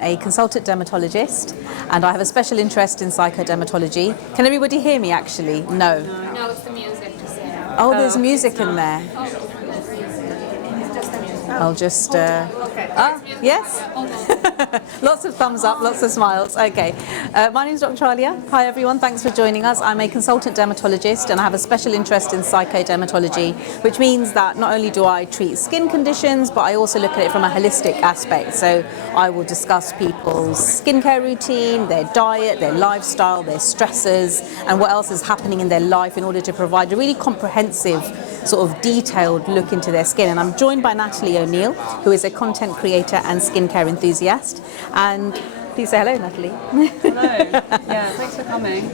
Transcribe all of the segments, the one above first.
A consultant dermatologist, and I have a special interest in psychodermatology. Can everybody hear me actually? No. No, it's the music. Oh, there's music in there. I'll just... yes? Lots of thumbs up, lots of smiles. Okay. My name is Dr. Alia. Hi everyone, thanks for joining us. I'm a consultant dermatologist and I have a special interest in psychodermatology, which means that not only do I treat skin conditions, but I also look at it from a holistic aspect. So I will discuss people's skincare routine, their diet, their lifestyle, their stressors, and what else is happening in their life in order to provide a really comprehensive sort of detailed look into their skin. And I'm joined by Natalie O'Neill, who is a content creator and skincare enthusiast. And please say hello, Natalie. Hello. Yeah, thanks for coming.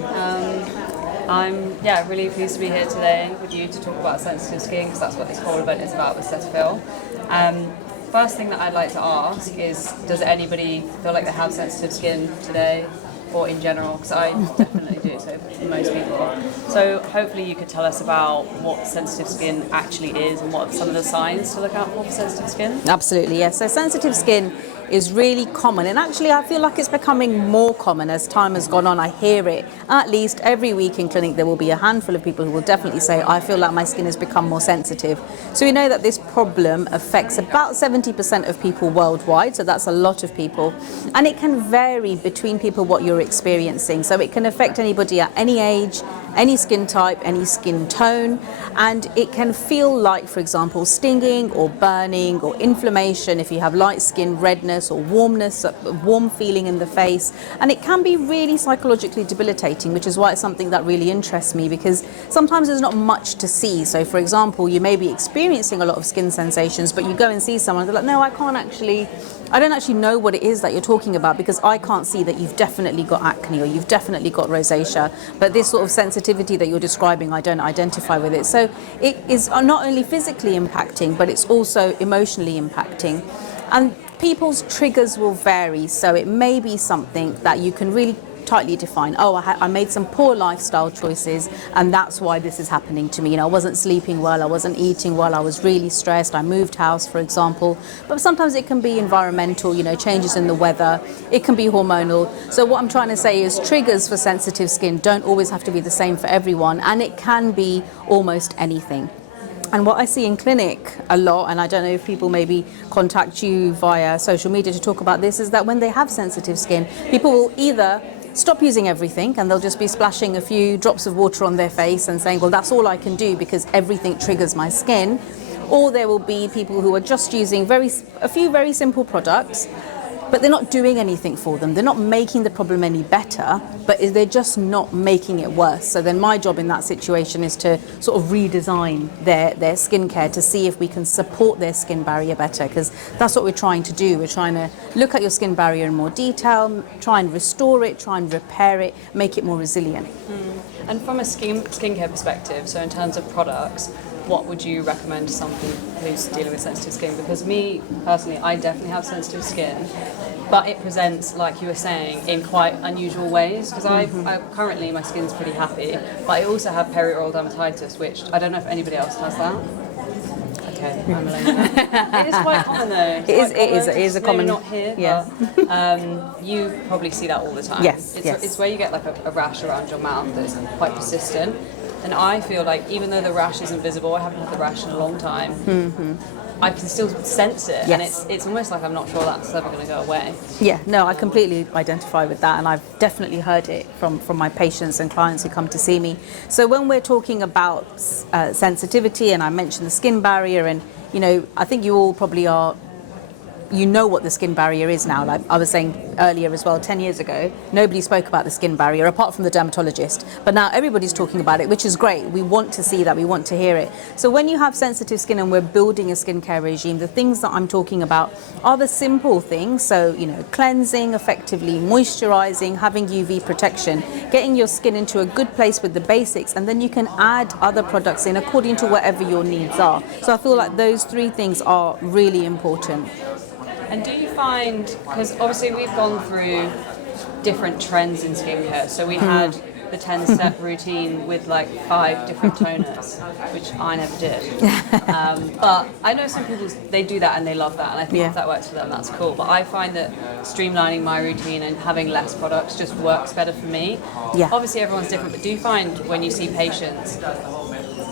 I'm really pleased to be here today with you to talk about sensitive skin, because that's what this whole event is about with Cetaphil. First thing that I'd like to ask is, does anybody feel like they have sensitive skin today? Or in general, because I definitely do, so most people. So hopefully you could tell us about what sensitive skin actually is and what are some of the signs to look out for sensitive skin. Absolutely, yes. So sensitive skin is really common, and actually I feel like it's becoming more common as time has gone on. I hear it at least every week in clinic. There will be a handful of people who will definitely say, I feel like my skin has become more sensitive. So we know that this problem affects about 70% of people worldwide, so that's a lot of people, and it can vary between people what you're experiencing. So it can affect anybody at any age, any skin type, any skin tone, and it can feel like, for example, stinging or burning or inflammation if you have light skin, redness or warmness, a warm feeling in the face. And it can be really psychologically debilitating, which is why it's something that really interests me, because sometimes there's not much to see. So for example, you may be experiencing a lot of skin sensations, but you go and see someone, they're like, no, I don't actually know what it is that you're talking about, because I can't see that you've definitely got acne or you've definitely got rosacea, but this sort of sensitivity that you're describing, I don't identify with it. So it is not only physically impacting, but it's also emotionally impacting. And people's triggers will vary, so it may be something that you can really tightly define. Oh, I made some poor lifestyle choices and that's why this is happening to me. You know, I wasn't sleeping well, I wasn't eating well, I was really stressed, I moved house, for example. But sometimes it can be environmental, you know, changes in the weather, it can be hormonal. So what I'm trying to say is triggers for sensitive skin don't always have to be the same for everyone, and it can be almost anything. And what I see in clinic a lot, and I don't know if people maybe contact you via social media to talk about this, is that when they have sensitive skin, people will either stop using everything and they'll just be splashing a few drops of water on their face and saying, well, that's all I can do because everything triggers my skin. Or there will be people who are just using a few very simple products, but they're not doing anything for them. They're not making the problem any better, but they're just not making it worse. So then my job in that situation is to sort of redesign their skincare to see if we can support their skin barrier better, because that's what we're trying to do. We're trying to look at your skin barrier in more detail, try and restore it, try and repair it, make it more resilient. And from a skincare perspective, so in terms of products, what would you recommend to someone who's dealing with sensitive skin? Because me, personally, I definitely have sensitive skin, but it presents, like you were saying, in quite unusual ways. Because I currently, my skin's pretty happy, but I also have perioral dermatitis, which I don't know if anybody else has that. Okay, I'm alone there. It is quite common though. It is a common... Maybe not here, yeah. But you probably see that all the time. Yes, It's where you get like a rash around your mouth that's quite persistent. And I feel like even though the rash isn't visible, I haven't had the rash in a long time, I can still sense it. Yes. And it's almost like I'm not sure that's ever going to go away. Yeah, no, I completely identify with that, and I've definitely heard it from my patients and clients who come to see me. So when we're talking about sensitivity, and I mentioned the skin barrier, and you know, I think you all probably you know what the skin barrier is now. Like I was saying earlier as well, 10 years ago, nobody spoke about the skin barrier apart from the dermatologist. But now everybody's talking about it, which is great. We want to see that, we want to hear it. So when you have sensitive skin and we're building a skincare regime, the things that I'm talking about are the simple things. So, you know, cleansing effectively, moisturizing, having UV protection, getting your skin into a good place with the basics, and then you can add other products in according to whatever your needs are. So I feel like those three things are really important. And do you find, because obviously we've gone through different trends in skincare, so we had the 10-step routine with like 5 different toners, which I never did. But I know some people, they do that and they love that, and I think if that works for them, that's cool. But I find that streamlining my routine and having less products just works better for me. Obviously everyone's different, but do you find when you see patients,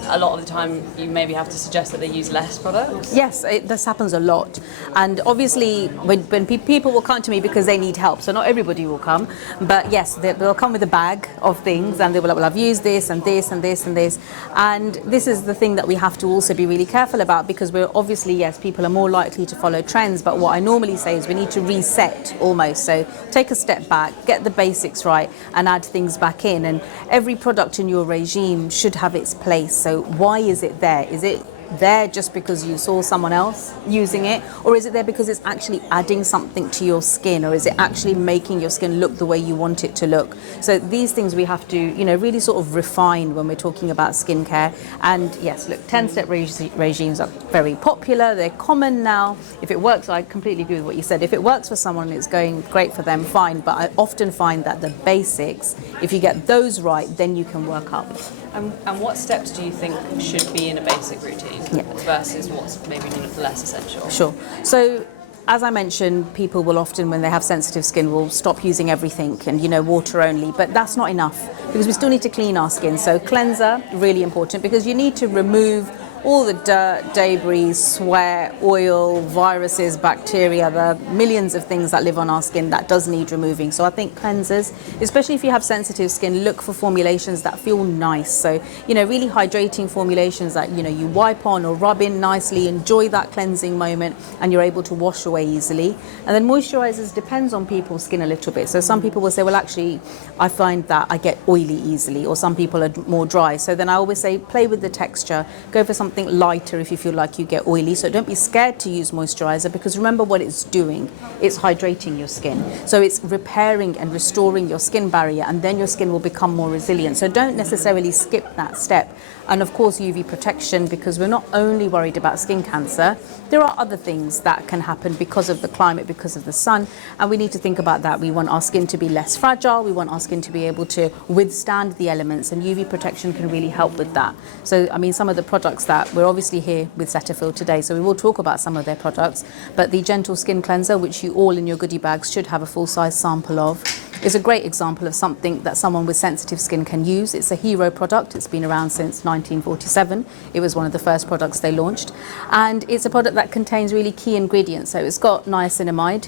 a lot of the time you maybe have to suggest that they use less products? Yes, this happens a lot. And obviously when people will come to me because they need help, so not everybody will come, but yes, they'll come with a bag of things and they will like, well, I've used this and this and this and this. And this is the thing that we have to also be really careful about, because we're obviously, yes, people are more likely to follow trends, but what I normally say is we need to reset almost. So take a step back, get the basics right and add things back in. And every product in your regime should have its place. So why is it there? Is it there just because you saw someone else using it, or is it there because it's actually adding something to your skin, or is it actually making your skin look the way you want it to look? So these things we have to, you know, really sort of refine when we're talking about skincare. And yes, look, 10-step regimes are very popular, they're common now. If it works, I completely agree with what you said. If it works for someone and it's going great for them, fine, but I often find that the basics, if you get those right, then you can work up. And what steps do you think should be in a basic routine versus what's maybe less essential? Sure. So as I mentioned, people will often, when they have sensitive skin, will stop using everything and, you know, water only, but that's not enough because we still need to clean our skin. So cleanser, really important, because you need to remove all the dirt, debris, sweat, oil, viruses, bacteria, the millions of things that live on our skin that does need removing. So I think cleansers, especially if you have sensitive skin, look for formulations that feel nice. So, you know, really hydrating formulations that, you know, you wipe on or rub in nicely, enjoy that cleansing moment, and you're able to wash away easily. And then moisturizers depends on people's skin a little bit. So some people will say, well, actually, I find that I get oily easily, or some people are more dry. So then I always say, play with the texture, go for something lighter if you feel like you get oily. So don't be scared to use moisturizer, because remember what it's doing. It's hydrating your skin. So it's repairing and restoring your skin barrier, and then your skin will become more resilient. So don't necessarily skip that step. And of course, UV protection, because we're not only worried about skin cancer, there are other things that can happen because of the climate, because of the sun, and we need to think about that. We want our skin to be less fragile, we want our skin to be able to withstand the elements, and UV protection can really help with that. So, I mean, some of the products that we're obviously here with Cetaphil today, so we will talk about some of their products, but the Gentle Skin Cleanser, which you all in your goodie bags should have a full-size sample of, is a great example of something that someone with sensitive skin can use. It's a hero product. It's been around since 1947. It was one of the first products they launched. And it's a product that contains really key ingredients. So it's got niacinamide,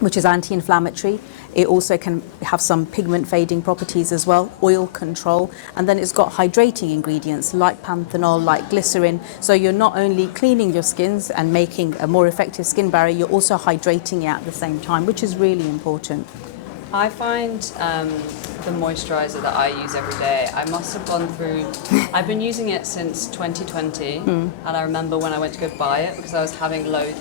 which is anti-inflammatory. It also can have some pigment fading properties as well, oil control, and then it's got hydrating ingredients like panthenol, like glycerin. So you're not only cleaning your skins and making a more effective skin barrier, you're also hydrating it at the same time, which is really important. I find the moisturiser that I use every day, I must have gone through, I've been using it since 2020, and I remember when I went to go buy it, because I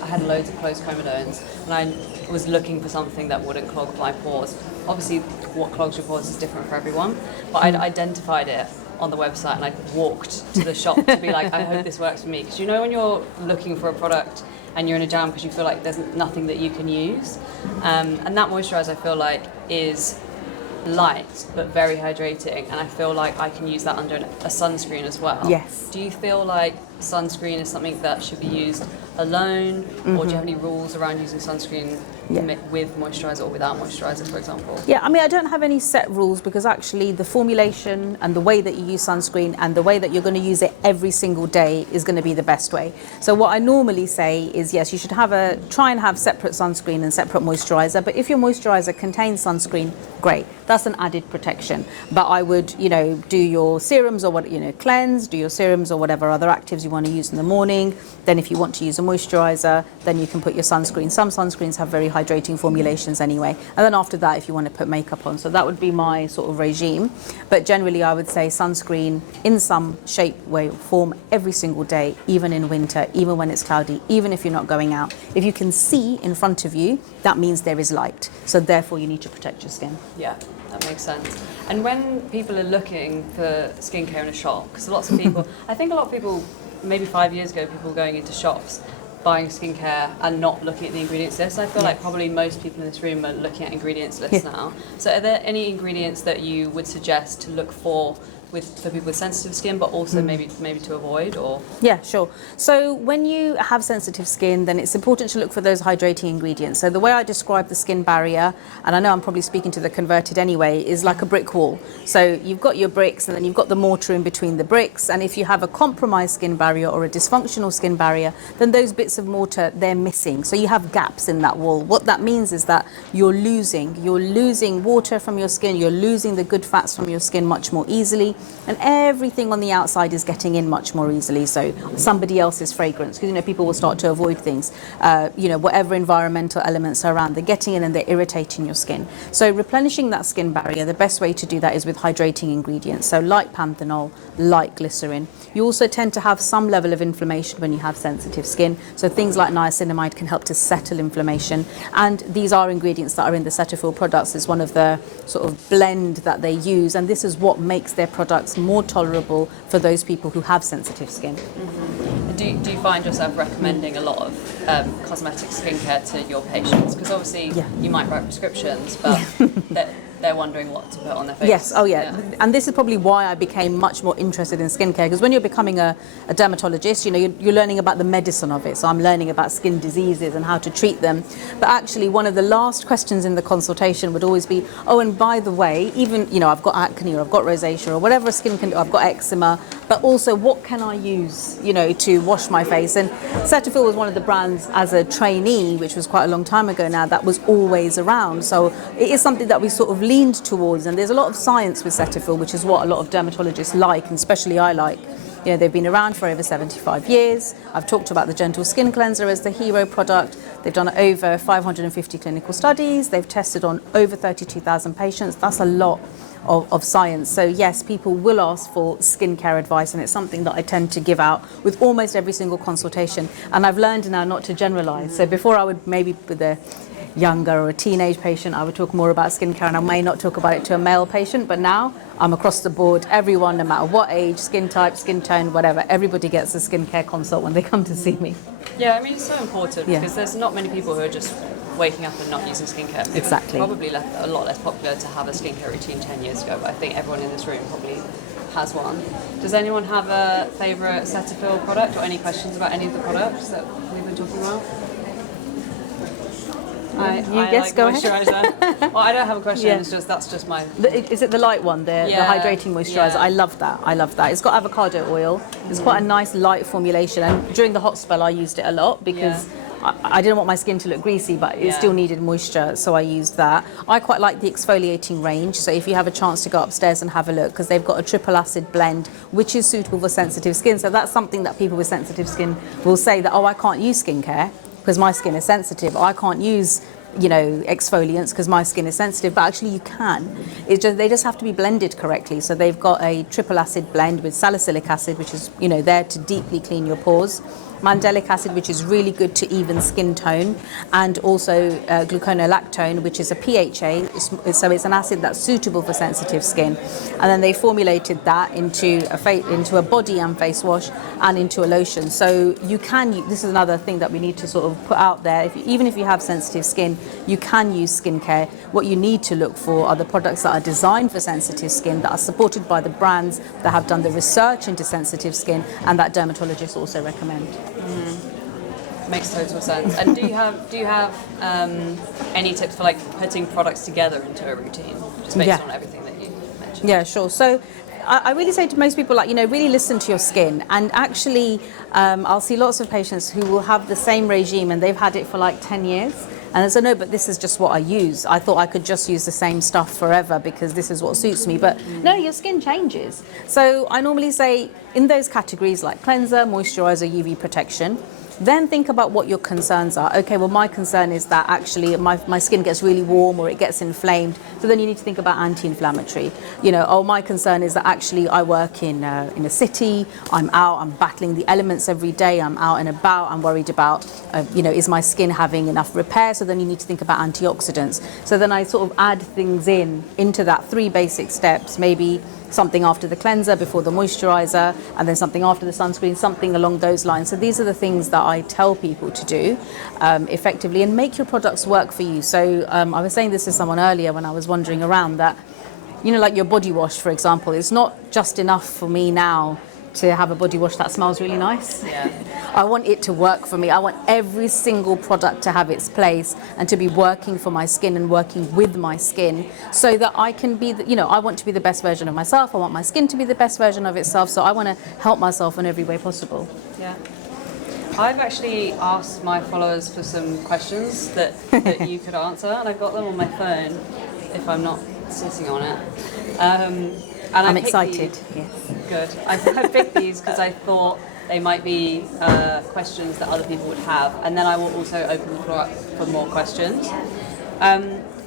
had loads of closed comedones, and I was looking for something that wouldn't clog my pores. Obviously, what clogs your pores is different for everyone, but I'd identified it on the website and I'd walked to the shop to be like, I hope this works for me. Because you know when you're looking for a product and you're in a jam because you feel like there's nothing that you can use. And that moisturiser I feel like is light but very hydrating, and I feel like I can use that under a sunscreen as well. Yes. Do you feel like sunscreen is something that should be used alone, or do you have any rules around using sunscreen with moisturiser or without moisturiser, for example? Yeah, I mean, I don't have any set rules, because actually the formulation and the way that you use sunscreen and the way that you're going to use it every single day is going to be the best way. So what I normally say is, yes, you should try and have separate sunscreen and separate moisturiser, but if your moisturiser contains sunscreen, great, that's an added protection. But I would, do your serums or cleanse, do your serums or whatever other actives you want to use in the morning. Then if you want to use a moisturiser, then you can put your sunscreen. Some sunscreens have very hydrating formulations anyway. And then after that, if you want to put makeup on. So that would be my sort of regime. But generally, I would say sunscreen in some shape, way, or form every single day, even in winter, even when it's cloudy, even if you're not going out. If you can see in front of you, that means there is light. So therefore, you need to protect your skin. Yeah, that makes sense. And when people are looking for skincare in a shop, because lots of people, I think a lot of people, maybe 5 years ago, people were going into shops, buying skincare and not looking at the ingredients list. I feel like probably most people in this room are looking at ingredients lists now. So are there any ingredients that you would suggest to look for people with sensitive skin, but also maybe to avoid? Or Yeah, sure. So when you have sensitive skin, then it's important to look for those hydrating ingredients. So the way I describe the skin barrier, and I know I'm probably speaking to the converted anyway, is like a brick wall. So you've got your bricks and then you've got the mortar in between the bricks. And if you have a compromised skin barrier or a dysfunctional skin barrier, then those bits of mortar, they're missing. So you have gaps in that wall. What that means is that you're losing water from your skin, you're losing the good fats from your skin much more easily. And everything on the outside is getting in much more easily. So somebody else's fragrance, because people will start to avoid things. Whatever environmental elements are around, they're getting in and they're irritating your skin. So replenishing that skin barrier, the best way to do that is with hydrating ingredients. So like panthenol, like glycerin. You also tend to have some level of inflammation when you have sensitive skin. So things like niacinamide can help to settle inflammation. And these are ingredients that are in the Cetaphil products. It's one of the sort of blend that they use. And this is what makes their products more tolerable for those people who have sensitive skin. Mm-hmm. Do you find yourself recommending a lot of cosmetic skincare to your patients? Because obviously you might write prescriptions, but they're wondering what to put on their face. Yes, oh yeah. And this is probably why I became much more interested in skincare, because when you're becoming a dermatologist, you're learning about the medicine of it. So I'm learning about skin diseases and how to treat them. But actually one of the last questions in the consultation would always be, oh, and by the way, even, I've got acne or I've got rosacea or whatever skin can do, I've got eczema, but also what can I use, to wash my face? And Cetaphil was one of the brands as a trainee, which was quite a long time ago now, that was always around. So it is something that we sort of leaned towards, and there's a lot of science with Cetaphil, which is what a lot of dermatologists like, and especially I like. They've been around for over 75 years. I've talked about the Gentle Skin Cleanser as the hero product. They've done over 550 clinical studies. They've tested on over 32,000 patients. That's a lot of science. So yes, people will ask for skincare advice, and it's something that I tend to give out with almost every single consultation. And I've learned now not to generalize. So before I would maybe with a younger or a teenage patient, I would talk more about skincare, and I may not talk about it to a male patient, but now I'm across the board. Everyone, no matter what age, skin type, skin tone, whatever, everybody gets a skincare consult when they come to see me. Yeah, I mean, it's so important because there's not many people who are just waking up and not using skincare. Exactly. Probably a lot less popular to have a skincare routine 10 years ago, but I think everyone in this room probably has one. Does anyone have a favourite Cetaphil product or any questions about any of the products that we've been talking about? I guess, like go moisturiser. ahead. Well, I don't have a question. It's just that's just my. Is it the light one, the hydrating moisturiser? I love that. It's got avocado oil. It's quite a nice light formulation, and during the hot spell I used it a lot because I didn't want my skin to look greasy, but it still needed moisture, so I used that. I quite like the exfoliating range, so if you have a chance to go upstairs and have a look, because they've got a triple acid blend which is suitable for sensitive skin. So that's something that people with sensitive skin will say that, oh, I can't use skincare because my skin is sensitive, or I can't use exfoliants because my skin is sensitive, but actually you can. They just have to be blended correctly. So they've got a triple acid blend with salicylic acid, which is there to deeply clean your pores, mandelic acid, which is really good to even skin tone, and also gluconolactone, which is a PHA, so it's an acid that's suitable for sensitive skin. And then they formulated that into a body and face wash and into a lotion. So you can, this is another thing that we need to sort of put out there, even if you have sensitive skin, you can use skincare. What you need to look for are the products that are designed for sensitive skin, that are supported by the brands that have done the research into sensitive skin, and that dermatologists also recommend. Makes total sense. And do you have any tips for putting products together into a routine, just based on everything that you mentioned? Yeah, sure. So I really say to most people, really listen to your skin. And actually, I'll see lots of patients who will have the same regime and they've had it for 10 years. And I said, no, but this is just what I use. I thought I could just use the same stuff forever because this is what suits me. But no, your skin changes. So I normally say in those categories like cleanser, moisturizer, UV protection, then think about what your concerns are. Okay, well, my concern is that actually my skin gets really warm or it gets inflamed. So then you need to think about anti-inflammatory. My concern is that actually I work in a city, I'm out, I'm battling the elements every day, I'm out and about, I'm worried about, is my skin having enough repair? So then you need to think about antioxidants. So then I sort of add things into that 3 basic steps, maybe something after the cleanser, before the moisturizer, and then something after the sunscreen, something along those lines. So these are the things that I tell people to do effectively, and make your products work for you. So I was saying this to someone earlier when I was wandering around that, like your body wash, for example, it's not just enough for me now to have a body wash that smells really nice. Yeah. I want it to work for me. I want every single product to have its place and to be working for my skin and working with my skin, so that I can be, I want to be the best version of myself. I want my skin to be the best version of itself. So I want to help myself in every way possible. Yeah. I've actually asked my followers for some questions that you could answer, and I've got them on my phone if I'm not sitting on it. And I'm excited. Yes. Good. I picked these because I thought they might be questions that other people would have, and then I will also open the floor up for more questions.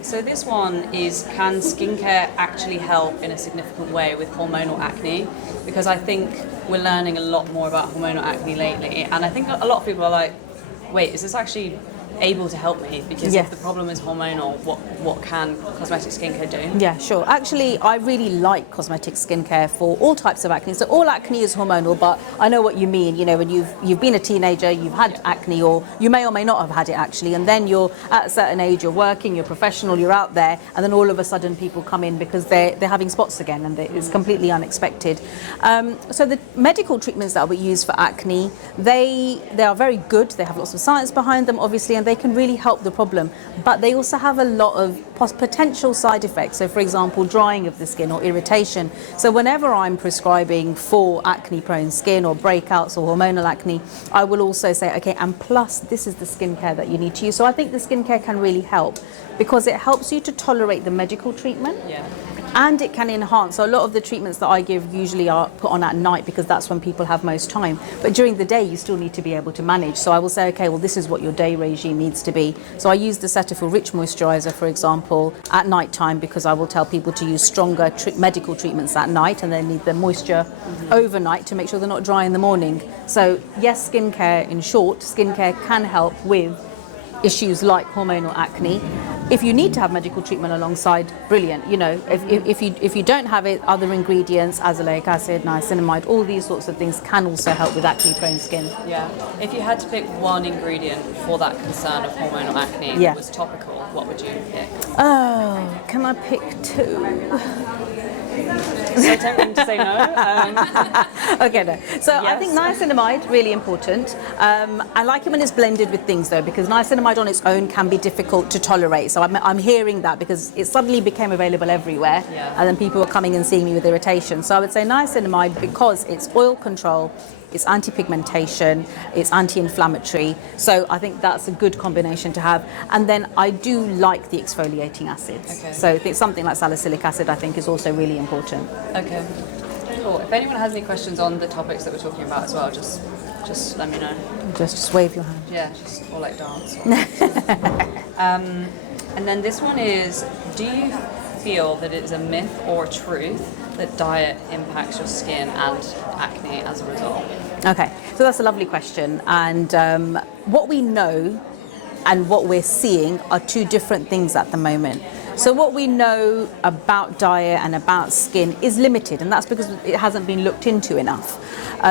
So this one is, can skincare actually help in a significant way with hormonal acne? Because I think we're learning a lot more about hormonal acne lately, and I think a lot of people are like, wait, is this actually able to help me? Because Yes. if the problem is hormonal, what can cosmetic skincare do? Yeah, sure. Actually, I really like cosmetic skincare for all types of acne. So all acne is hormonal, but I know what you mean. When you've been a teenager, you've had acne, or you may or may not have had it actually, and then you're at a certain age, you're working, you're professional, you're out there, and then all of a sudden people come in because they're having spots again, and it's completely unexpected. So the medical treatments that we use for acne, they are very good. They have lots of science behind them, obviously, and they can really help the problem, but they also have a lot of potential side effects. So for example, drying of the skin or irritation. So whenever I'm prescribing for acne prone skin or breakouts or hormonal acne, I will also say, okay, and plus this is the skincare that you need to use. So I think the skincare can really help because it helps you to tolerate the medical treatment. Yeah. And it can enhance. So a lot of the treatments that I give usually are put on at night because that's when people have most time. But during the day, you still need to be able to manage. So I will say, okay, well, this is what your day regime needs to be. So I use the Cetaphil Rich Moisturizer, for example, at night time, because I will tell people to use stronger medical treatments at night, and they need the moisture overnight to make sure they're not dry in the morning. So yes, skincare, in short, skincare can help with issues like hormonal acne. If you need to have medical treatment alongside, brilliant. If you don't have it, other ingredients, azelaic acid, niacinamide, all these sorts of things can also help with acne prone skin. Yeah. If you had to pick one ingredient for that concern of hormonal acne that was topical, what would you pick? Oh, can I pick 2? So tempting to say no. Okay, no. So I Yes. think niacinamide, really important. I like it when it's blended with things though, because niacinamide on its own can be difficult to tolerate. So I'm hearing that because it suddenly became available everywhere, and then people were coming and seeing me with irritation. So I would say niacinamide because it's oil control, it's anti-pigmentation, it's anti-inflammatory. So I think that's a good combination to have. And then I do like the exfoliating acids. Okay. So I think something like salicylic acid I think is also really important. Okay. Cool. If anyone has any questions on the topics that we're talking about as well, just let me know. Just wave your hand. Yeah, or like dance. And then this one is, do you feel that it is a myth or a truth that diet impacts your skin and acne as a result? Okay, so that's a lovely question. And what we know and what we're seeing are 2 different things at the moment. So what we know about diet and about skin is limited, and that's because it hasn't been looked into enough.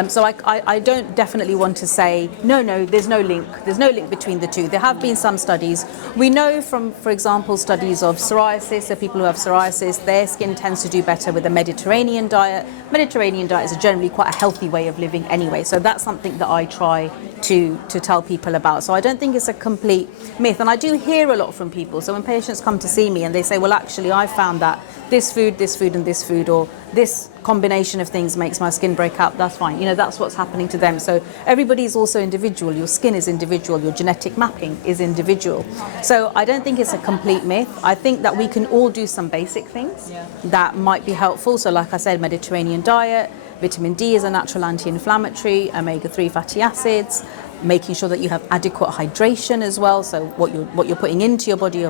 So I don't definitely want to say, no, there's no link. There's no link between the 2. There have been some studies. We know from, for example, studies of psoriasis, so people who have psoriasis, their skin tends to do better with a Mediterranean diet. Mediterranean diet is generally quite a healthy way of living anyway, so that's something that I try to tell people about. So I don't think it's a complete myth, and I do hear a lot from people. So when patients come to see me and they say, well, actually, I found that this food, and this food, or this combination of things makes my skin break out, that's fine. That's what's happening to them. So everybody is also individual. Your skin is individual. Your genetic mapping is individual. So I don't think it's a complete myth. I think that we can all do some basic things that might be helpful. So like I said, Mediterranean diet, vitamin D is a natural anti-inflammatory, omega-3 fatty acids, making sure that you have adequate hydration as well, so what you're putting into your body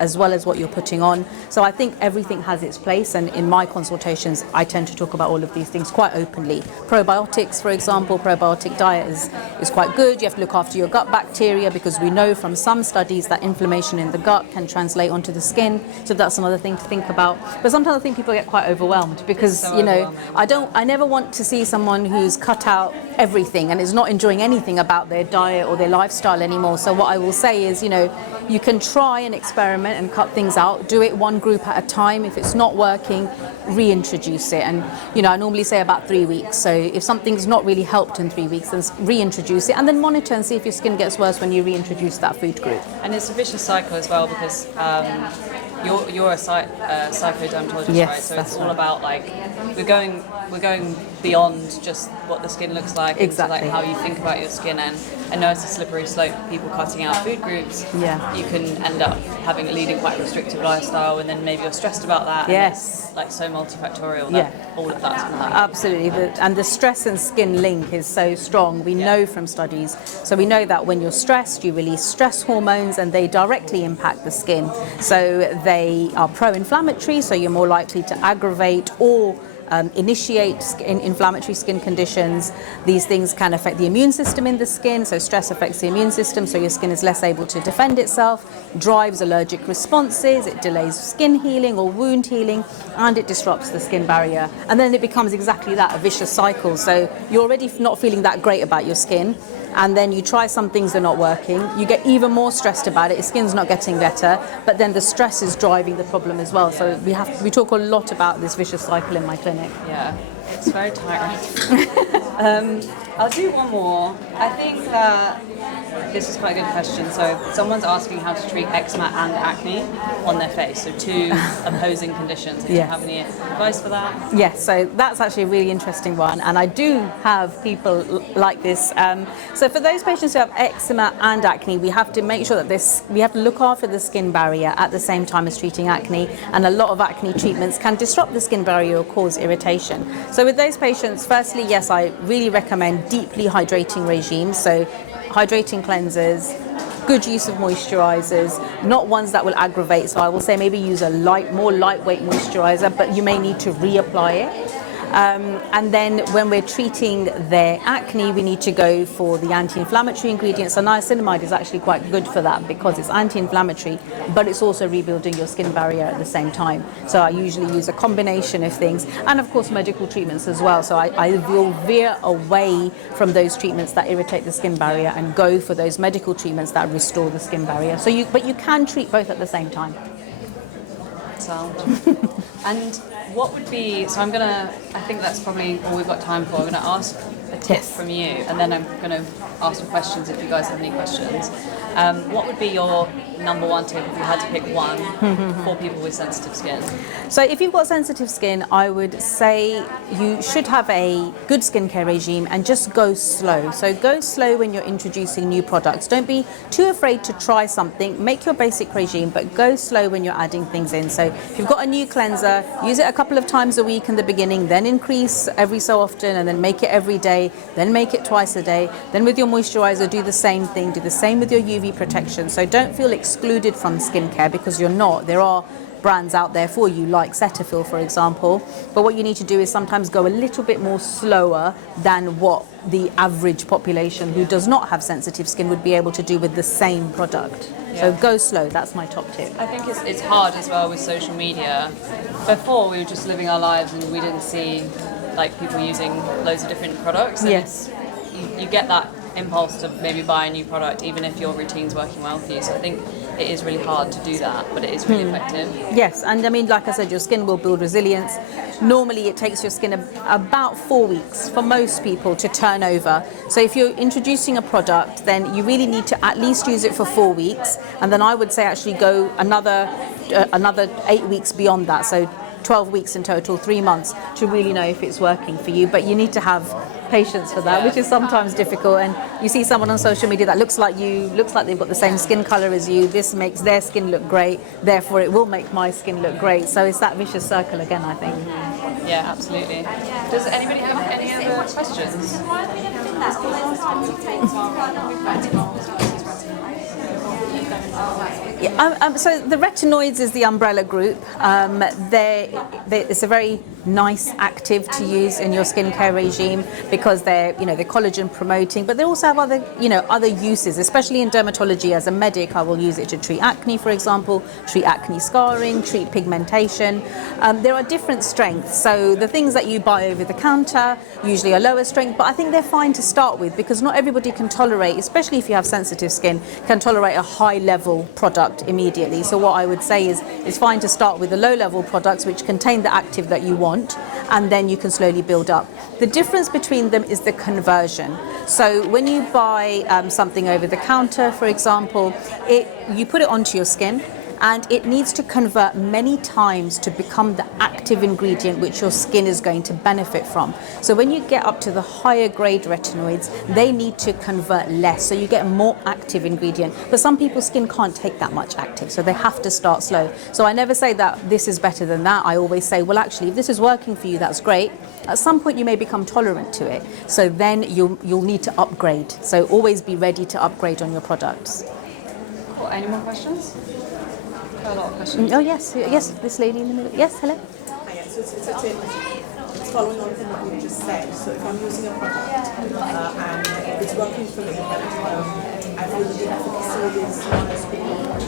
as well as what you're putting on. So I think everything has its place, and in my consultations I tend to talk about all of these things quite openly. Probiotics, for example, probiotic diet is quite good. You have to look after your gut bacteria, because we know from some studies that inflammation in the gut can translate onto the skin, so that's another thing to think about. But sometimes I think people get quite overwhelmed, because I never want to see someone who's cut out everything and is not enjoying anything about their diet or their lifestyle anymore. So what I will say is, you can try and experiment and cut things out. Do it one group at a time. If it's not working, reintroduce it. And I normally say about 3 weeks. So if something's not really helped in 3 weix, then reintroduce it, and then monitor and see if your skin gets worse when you reintroduce that food group. And it's a vicious cycle as well, because you're a psychodermatologist, yes, right? So it's all about we're going beyond just what the skin looks like, exactly, into how you think about your skin. And I know it's a slippery slope for people cutting out food groups. Yeah. You can end up leading quite a restrictive lifestyle, and then maybe you're stressed about that. Yes. And it's so multifactorial that all of that's going to happen. Absolutely. And the stress and skin link is so strong. We know from studies. So we know that when you're stressed, you release stress hormones, and they directly impact the skin. So they are pro-inflammatory, so you're more likely to aggravate or initiate inflammatory skin conditions. These things can affect the immune system in the skin, so stress affects the immune system, so your skin is less able to defend itself, drives allergic responses, it delays skin healing or wound healing, and it disrupts the skin barrier. And then it becomes exactly that, a vicious cycle. So you're already not feeling that great about your skin, and then you try some things that are not working, you get even more stressed about it, your skin's not getting better, but then the stress is driving the problem as well. So we talk a lot about this vicious cycle in my clinic. Yeah, it's very tiring. I'll do one more. I think that this is quite a good question. So someone's asking how to treat eczema and acne on their face, so two opposing conditions. Do you have any advice for that? Yes, so that's actually a really interesting one, and I do have people like this. So for those patients who have eczema and acne, we have to make sure that we have to look after the skin barrier at the same time as treating acne, and a lot of acne treatments can disrupt the skin barrier or cause irritation. So with those patients, firstly, yes, I really recommend deeply hydrating regimes, so hydrating cleansers, good use of moisturizers, not ones that will aggravate. So I will say maybe use a more lightweight moisturizer, but you may need to reapply it. And then when we're treating their acne, we need to go for the anti-inflammatory ingredients. So niacinamide is actually quite good for that, because it's anti-inflammatory, but it's also rebuilding your skin barrier at the same time. So I usually use a combination of things, and of course medical treatments as well. So I will veer away from those treatments that irritate the skin barrier and go for those medical treatments that restore the skin barrier. But you can treat both at the same time. And what would be, I think that's probably all we've got time for. I'm going to ask a tip from you, and then I'm going to ask some questions if you guys have any questions. What would be your number one tip if you had to pick one for people with sensitive skin? So if you've got sensitive skin, I would say you should have a good skincare regime and just go slow. So go slow when you're introducing new products. Don't be too afraid to try something. Make your basic regime, but go slow when you're adding things in. So if you've got a new cleanser, use it a couple of times a week in the beginning, then increase every so often, and then make it every day, then make it twice a day. Then with your moisturizer, do the same thing. Do the same with your UV protection. So don't feel excluded from skincare, because you're not. There are brands out there for you, like Cetaphil, for example. But what you need to do is sometimes go a little bit more slower than what the average population who does not have sensitive skin would be able to do with the same product. So go slow. That's my top tip. I think it's hard as well with social media. Before, we were just living our lives and we didn't see people using loads of different products. And yes. You get that impulse to maybe buy a new product, even if your routine's working well for you. So I think it is really hard to do that, but it is really effective. Yes, and I mean, like I said, your skin will build resilience. Normally it takes your skin about 4 weeks for most people to turn over. So if you're introducing a product, then you really need to at least use it for 4 weeks, and then I would say actually go another 8 weeks beyond that. So 12 weeks in total, 3 months, to really know if it's working for you. But you need to have patience for that, which is sometimes difficult. And you see someone on social media that looks like you, looks like they've got the same skin color as you. This makes their skin look great, therefore it will make my skin look great. So it's that vicious circle again, I think. Yeah, absolutely. Does anybody have any other questions? Yeah, so the retinoids is the umbrella group. It's a very nice active to use in your skincare regime because they're collagen promoting, but they also have other uses, especially in dermatology. As a medic, I will use it to treat acne, for example, treat acne scarring, treat pigmentation. There are different strengths. So the things that you buy over the counter usually are lower strength, but I think they're fine to start with because not everybody can tolerate, especially if you have sensitive skin, can tolerate a high level product immediately. So what I would say is it's fine to start with the low level products which contain the active that you want, and then you can slowly build up. The difference between them is the conversion. So when you buy something over the counter, for example, you put it onto your skin, and it needs to convert many times to become the active ingredient which your skin is going to benefit from. So when you get up to the higher grade retinoids, they need to convert less, so you get a more active ingredient. But some people's skin can't take that much active, so they have to start slow. So I never say that this is better than that. I always say, well, actually, if this is working for you, that's great. At some point you may become tolerant to it, so then you'll need to upgrade. So always be ready to upgrade on your products. Cool. Any more questions? A lot of questions. Oh yes, this lady in the middle. Yes, hello. Hiya. So it's following on from what you just said. So if I'm using a product and it's working for me, but I feel that the efficacy is not as good,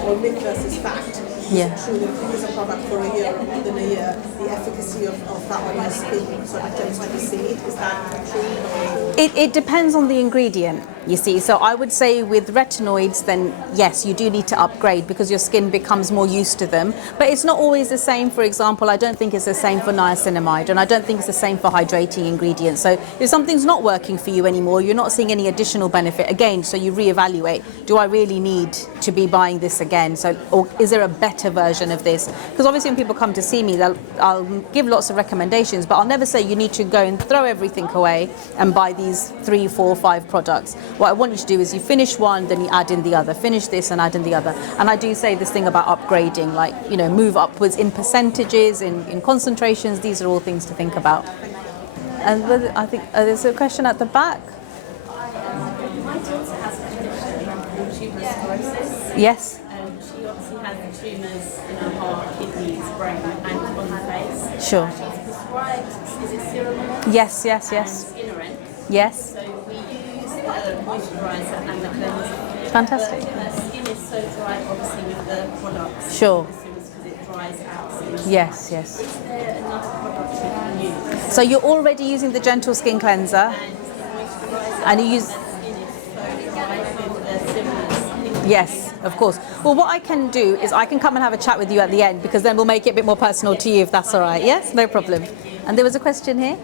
or myth versus fact. Yeah. Is it true that if you use a product for a year or more than a year, the efficacy of that on your skin sort of tends to recede? Is that true? It depends on the ingredient, you see. So I would say with retinoids, then yes, you do need to upgrade because your skin becomes more used to them. But it's not always the same. For example, I don't think it's the same for niacinamide, and I don't think it's the same for hydrating ingredients. So if something's not working for you anymore, you're not seeing any additional benefit, again, so you reevaluate. Do I really need to be buying this again? So, or is there a better version of this? Because obviously when people come to see me, I'll give lots of recommendations, but I'll never say you need to go and throw everything away and buy these 3, 4, 5 products. What I want you to do is you finish one, then you add in the other, finish this and add in the other. And I do say this thing about upgrading, like, move upwards in percentages, in concentrations. These are all things to think about. And I think there's a question at the back. My daughter has a condition called tuberous sclerosis. Yes. She obviously has the tumours in her heart, kidneys, brain, and on her face. Sure. She's prescribed, is it serum? Yes. And Skinnerent. Yes. So we use the moisturiser and the cleanser. Fantastic. But her skin is so dry, obviously, with the products. Sure. Because it dries out. Yes. Is there another product we can use? So you're already using the gentle skin cleanser, And the moisturiser. and you use. Her skin is so dry with the serums. Yes, of course. Well, what I can do is I can come and have a chat with you at the end, because then we'll make it a bit more personal to you, if that's all right. Yes, no problem. And there was a question here.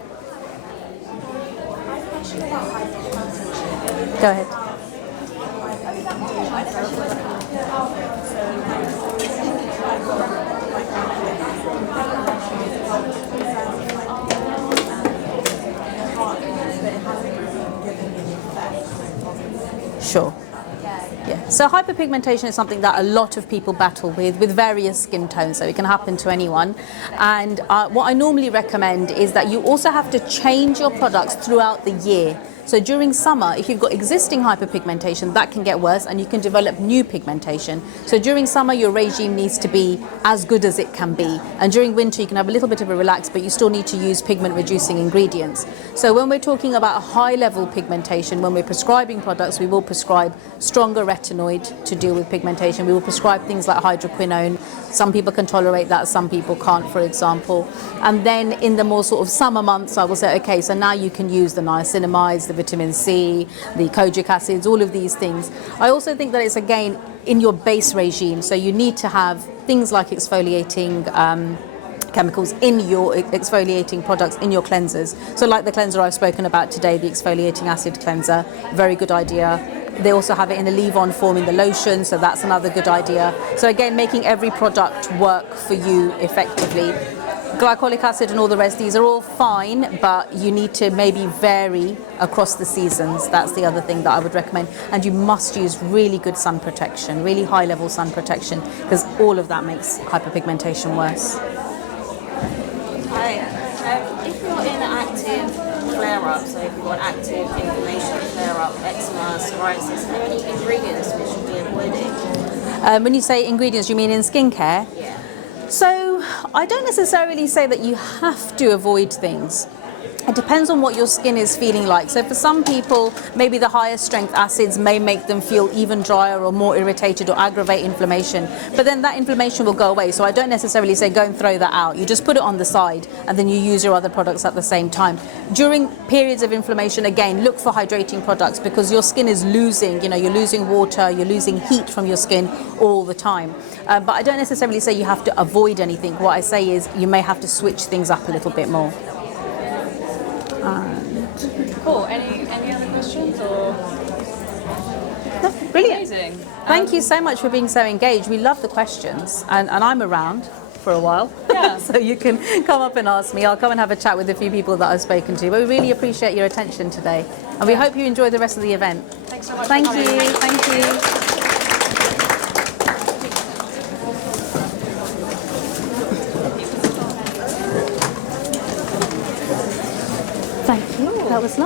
Go ahead. Sure. Yeah. So hyperpigmentation is something that a lot of people battle with various skin tones, so it can happen to anyone. And what I normally recommend is that you also have to change your products throughout the year. So during summer, if you've got existing hyperpigmentation, that can get worse and you can develop new pigmentation. So during summer, your regime needs to be as good as it can be. And during winter, you can have a little bit of a relax, but you still need to use pigment reducing ingredients. So when we're talking about a high level pigmentation, when we're prescribing products, we will prescribe stronger retinoid to deal with pigmentation. We will prescribe things like hydroquinone. Some people can tolerate that, some people can't, for example. And then in the more sort of summer months, I will say, okay, so now you can use the niacinamides, the vitamin C, the kojic acids, all of these things. I also think that it's, again, in your base regime. So you need to have things like exfoliating chemicals in your exfoliating products, in your cleansers. So like the cleanser I've spoken about today, the exfoliating acid cleanser, very good idea. They also have it in a leave-on form in the lotion, so that's another good idea. So again, making every product work for you effectively. Glycolic acid and all the rest, these are all fine, but you need to maybe vary across the seasons. That's the other thing that I would recommend. And you must use really good sun protection, really high-level sun protection, because all of that makes hyperpigmentation worse. Hi. If you're in an active flare-up, so if you've got an active inflammation flare-up, eczema, psoriasis, are there any ingredients we should be avoiding? When you say ingredients, you mean in skincare? Yeah. So I don't necessarily say that you have to avoid things. It depends on what your skin is feeling like. So for some people, maybe the higher strength acids may make them feel even drier or more irritated or aggravate inflammation. But then that inflammation will go away. So I don't necessarily say go and throw that out. You just put it on the side and then you use your other products at the same time. During periods of inflammation, again, look for hydrating products because your skin is losing, you're losing water, you're losing heat from your skin all the time. But I don't necessarily say you have to avoid anything. What I say is you may have to switch things up a little bit more. Cool. Any other questions or? Brilliant. Amazing. Thank you so much for being so engaged. We love the questions, and I'm around for a while. Yeah. So you can come up and ask me. I'll come and have a chat with a few people that I've spoken to. But we really appreciate your attention today, and we hope you enjoy the rest of the event. Thanks so much. Thank for you. coming. Thank you. Thank you. That was lovely.